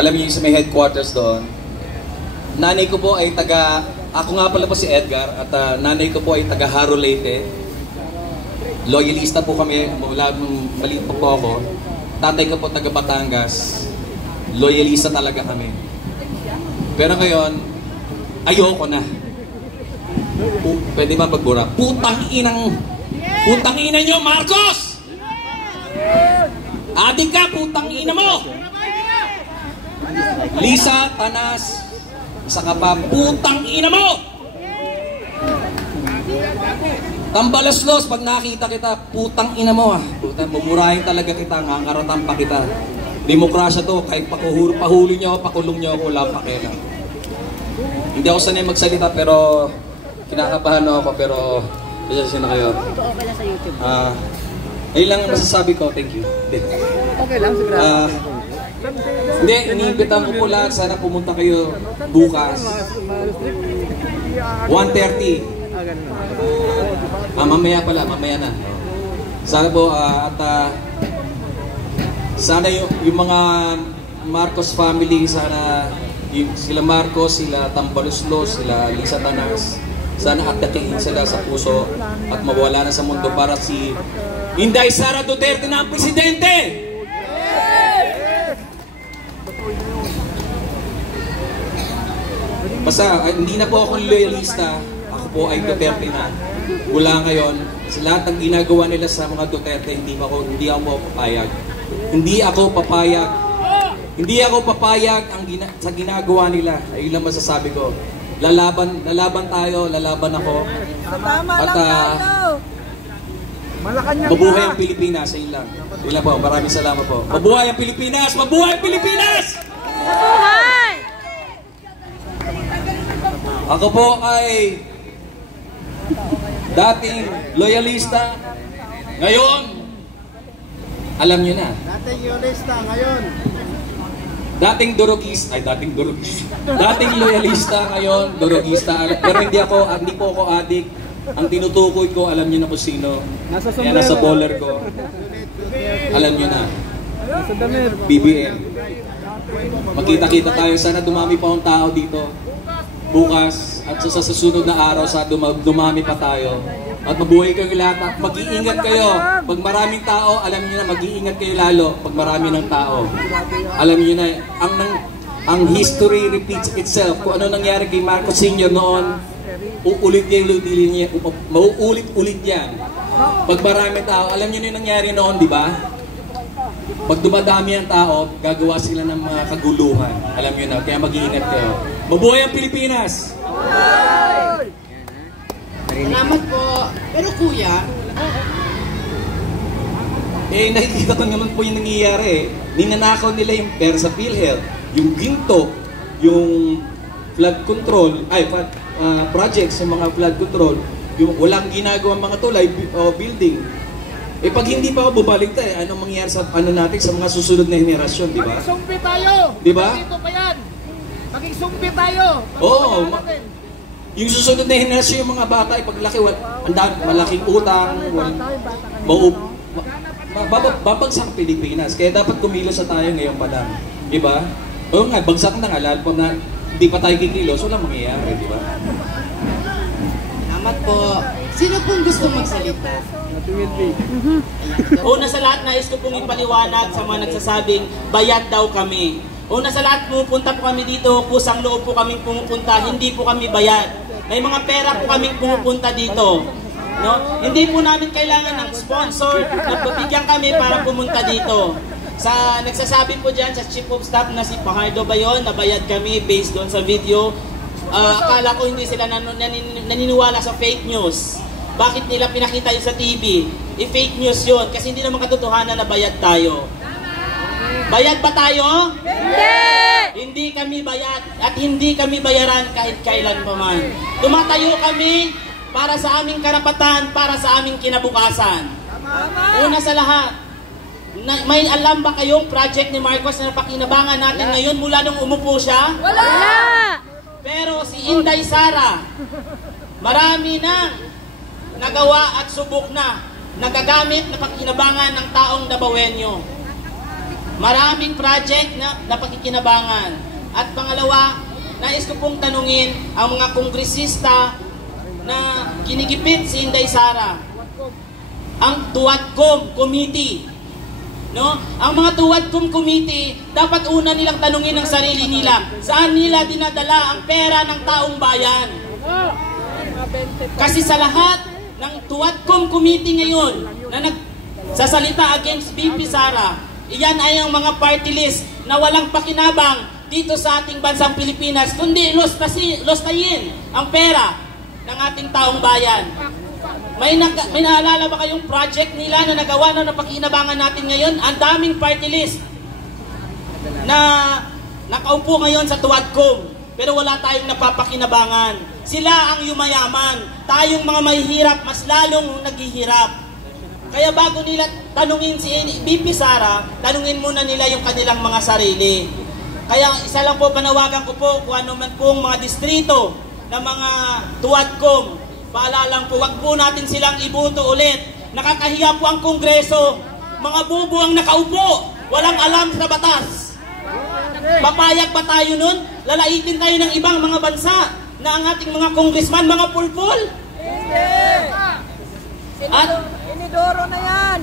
Alam niyo yung sa may headquarters doon. Nanay ko po ay ako nga pala po si Edgar at nanay ko po ay taga Haro Leyte. Loyalista po kami mula nung maliit po ako. Tatay ko po taga Batangas. Loyalista talaga kami. Pero ngayon, ayoko na. Pwede ba magbura? Putang inang nyo, Marcos! Adik ka, putang ina mo! Lisa, Tanas, isa ka pa, putang ina mo! Tambalaslos, pag nakita kita, putang ina mo ah. Mumurahin talaga kita, ngangaratan pa kita. Demokrasya to, kahit pahuli nyo, pakulong nyo ako, wala pa kailan. Hindi ako sanay magsalita, pero kinakabahan ako, pero pasensya na kayo. Okay lang sa YouTube. Ayun lang ang masasabi ko, thank you. Okay lang, sigurado. Hindi, iniimbitahan ko po lahat. Sana pumunta kayo bukas. 1:30. Mamaya pala, mamaya na. Sana po, sana yung mga Marcos family, sana sila Marcos, sila Tambaluslos, sila Lisa Tanas, sana atakihin sila sa puso at mawala na sa mundo para si Inday Sara Duterte na ang presidente! Basta, hindi na po ako loyalista. Ako po ay Duterte na. Mula ngayon, sa lahat ng ginagawa nila sa mga Duterte, hindi ako papayag. Hindi ako papayag sa ginagawa nila. Ayun lang masasabi ko. Lalaban tayo, lalaban ako. At mabuhay ang Pilipinas, ayun lang. Ayun lang po, maraming salamat po. Mabuhay ang Pilipinas! Mabuhay ang Pilipinas! Mabuhay! Ako po ay dating loyalista. Ngayon, alam nyo na. Dating loyalista, ngayon. Dating loyalista, ngayon, durugista. Pero hindi po ako adik. Ang tinutukoy ko, alam nyo na kung sino. Yan, nasa bowler ko. Alam nyo na. BBM. Magkita-kita tayo. Sana dumami pa ang tao dito bukas at sa susunod na araw sa dumami pa tayo. At mabuhay kayo lahat at mag-iingat kayo. Pag maraming tao, alam niyo na mag-iingat kayo lalo pag marami ng tao. Alam niyo na ang history repeats itself. Kung ano nangyari kay Marcos Sr. noon, mauulit-ulit yan. Pag maraming tao, alam niyo na yung nangyari noon, di ba? Pag dumadami ang tao, gagawa sila ng mga kaguluhan. Alam niyo na, kaya mag-iingat kayo. Mabuhay ang Pilipinas! Salamat po. Pero kuya, nakikita ko naman po yung nangyayari. Ninanakaw nila yung pera sa PhilHealth, yung ginto, yung flood control, projects, yung mga flood control, yung walang ginagawang mga tulay o building. Pag hindi pa ako bubalik tayo, anong mangyayari sa natin sa mga susunod na henerasyon, di ba? Magsumpi tayo! Di ba? Dito pa yan! Maging sumpi tayo! Oo! Yung susunod na henerasyon, yung mga bata, paglaki, malaking utang, babagsak ang Pilipinas. Kaya dapat kumilos sa tayo ngayon pa lang. Di ba? Oo nga, bagsak na nga, lalo pa na hindi pa tayo kikilos, walang mangyayari, di ba? salamat po. Sino pong gusto magsalita? Una sa lahat, nais ko pong ipaliwanag sa mga nagsasabing bayad daw kami. Una sa lahat, pumupunta po kami dito, kusang loob po kaming pumupunta, hindi po kami bayad. May mga pera po kaming pumupunta dito. No? Hindi po namin kailangan ng sponsor na pagbigyan kami para pumunta dito. Sa nagsasabi po dyan sa Chief of Staff na si Pajardo ba yun, nabayad kami based doon sa video. Akala ko hindi sila naniniwala sa fake news. Bakit nila pinakita yun sa TV? Fake news yun kasi hindi naman katotohanan na bayad tayo. Bayad ba tayo? Hindi! Hindi kami bayad at hindi kami bayaran kahit kailan pa man. Tumatayo kami para sa aming karapatan, para sa aming kinabukasan. Una sa lahat, may alam ba kayong project ni Marcos na napakinabangan natin ngayon mula nung umupo siya? Wala! Pero si Inday Sara, marami nang nagawa at subok na nagagamit na pakinabangan ng taong Nabawenyo. maraming project na napakikinabangan. At pangalawa, nais ko pong tanungin ang mga kongresista na kinigipit si Inday Sara, ang Tuwadcom Committee. No? Ang mga Tuwadcom Committee, dapat una nilang tanungin ang sarili nila, saan nila dinadala ang pera ng taong bayan? Kasi sa lahat ng Tuwadcom Committee ngayon na nagsasalita against VP Sara, iyan ay ang mga party list na walang pakinabang dito sa ating bansang Pilipinas, kundi lostayin ang pera ng ating taong bayan. May naalala ba kayong project nila na nagawa na napakinabangan natin ngayon? Ang daming party list na nakaupo ngayon sa Tuwadcom, pero wala tayong napapakinabangan. Sila ang yumayaman, tayong mga mahihirap mas lalong naghihirap. Kaya bago nila tanungin si VP Sara, tanungin muna nila yung kanilang mga sarili. Kaya isa lang po, panawagan ko po kung ano man pong mga distrito ng mga Tuwadcom, paalalang po, wag po natin silang ibuto ulit. Nakakahiya po ang Kongreso. Mga bubo ang nakaupo, walang alam sa batas. Papayag ba tayo nun? Lalaitin tayo ng ibang mga bansa na ang ating mga congressman, mga pulpul? At Inidoro na yan.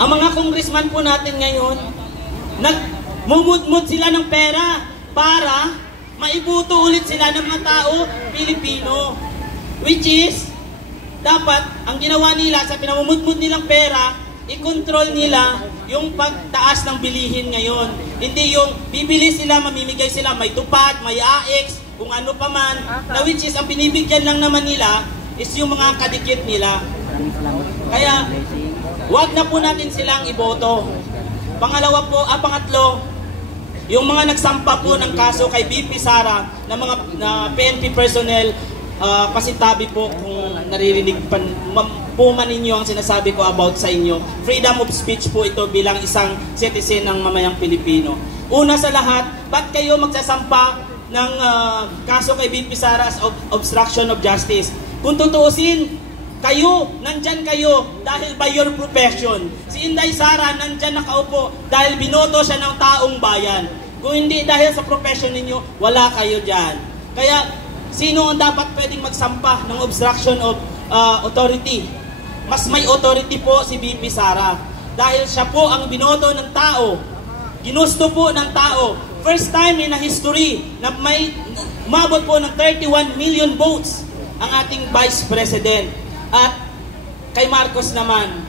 ang mga congressman po natin ngayon, nagmumudmud sila ng pera para maibuto ulit sila ng mga tao Pilipino. Which is, dapat, ang ginawa nila sa pinamumudmud nilang pera, i-control nila yung pagtaas ng bilihin ngayon. Hindi yung bibili sila, mamimigay sila, may tupad, may AX, kung ano pa man, na which is, ang binibigyan lang naman nila is yung mga kadikit nila. Kaya, wag na po natin silang iboto. Pangatlo, yung mga nagsampa po ng kaso kay VP Sara na mga PNP personnel, pasitabi po kung naririnig po man ninyo ang sinasabi ko about sa inyo. Freedom of speech po ito bilang isang citizen ng mamayang Pilipino. Una sa lahat, ba't kayo magsasampa ng kaso kay VP Sara as obstruction of justice? Kung tutuusin, nandyan kayo dahil by your profession. Si Inday Sara nandyan nakaupo dahil binoto siya ng taong bayan. Kung hindi dahil sa profession ninyo, wala kayo dyan. Kaya, sino ang dapat pwedeng magsampa ng obstruction of authority? Mas may authority po si VP Sara. Dahil siya po ang binoto ng tao. Ginusto po ng tao. First time in a history na may umabot po ng 31 million votes ang ating Vice President. At kay Marcos naman,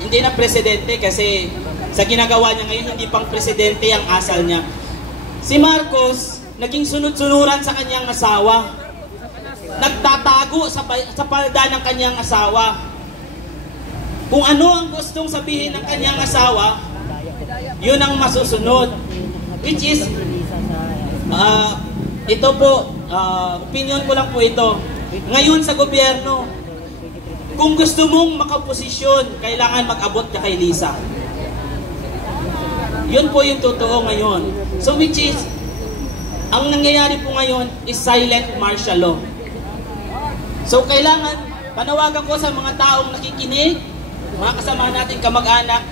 hindi na presidente kasi sa ginagawa niya ngayon, hindi pang presidente ang asal niya. Si Marcos, naging sunod-sunuran sa kanyang asawa. Nagtatago sa palda ng kanyang asawa. Kung ano ang gustong sabihin ng kanyang asawa, yun ang masusunod. Which is, ito po, opinion ko lang po ito. Ngayon sa gobyerno, kung gusto mong makaposisyon, kailangan mag-abot ka kay Lisa. Yun po yung totoo ngayon. So which is, ang nangyayari po ngayon is silent martial law. So kailangan, panawagan ko sa mga taong nakikinig, mga kasama natin kamag-anak,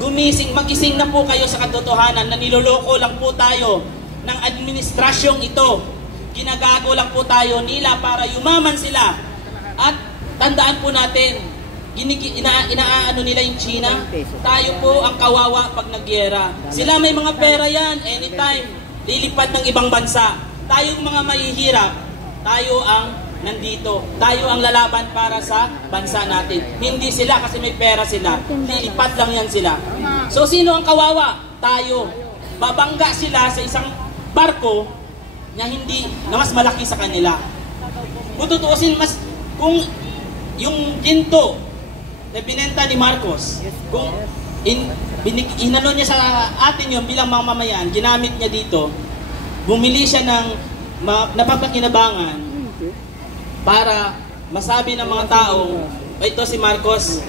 magising na po kayo sa katotohanan na niloloko lang po tayo ng administrasyong ito. Ginagago lang po tayo nila para yumaman sila. At tandaan po natin, inaano nila yung China, tayo po ang kawawa pag nagyera. Sila may mga pera yan, anytime, lilipad ng ibang bansa. Tayong mga mahihirap, tayo ang nandito. Tayo ang lalaban para sa bansa natin. Hindi sila kasi may pera sila. Lilipad lang yan sila. So sino ang kawawa? Tayo. Babangga sila sa isang barko na mas malaki sa kanila. Kung tutuusin, kung yung ginto na binenta ni Marcos, kung inano niya sa atin yun bilang mamamayan, ginamit niya dito, bumili siya ng napapakinabangan para masabi ng mga tao, ito si Marcos,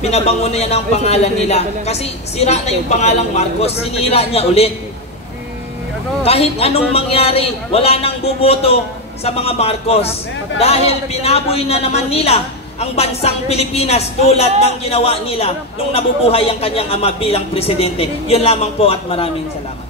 pinabango na niya ng pangalan nila. Kasi sira na yung pangalang Marcos, sinira niya ulit. Kahit anong mangyari, wala nang buboto sa mga Marcos. Dahil pinaboy na naman nila ang bansang Pilipinas tulad ng ginawa nila nung nabubuhay ang kanyang ama bilang presidente. Yun lamang po at maraming salamat.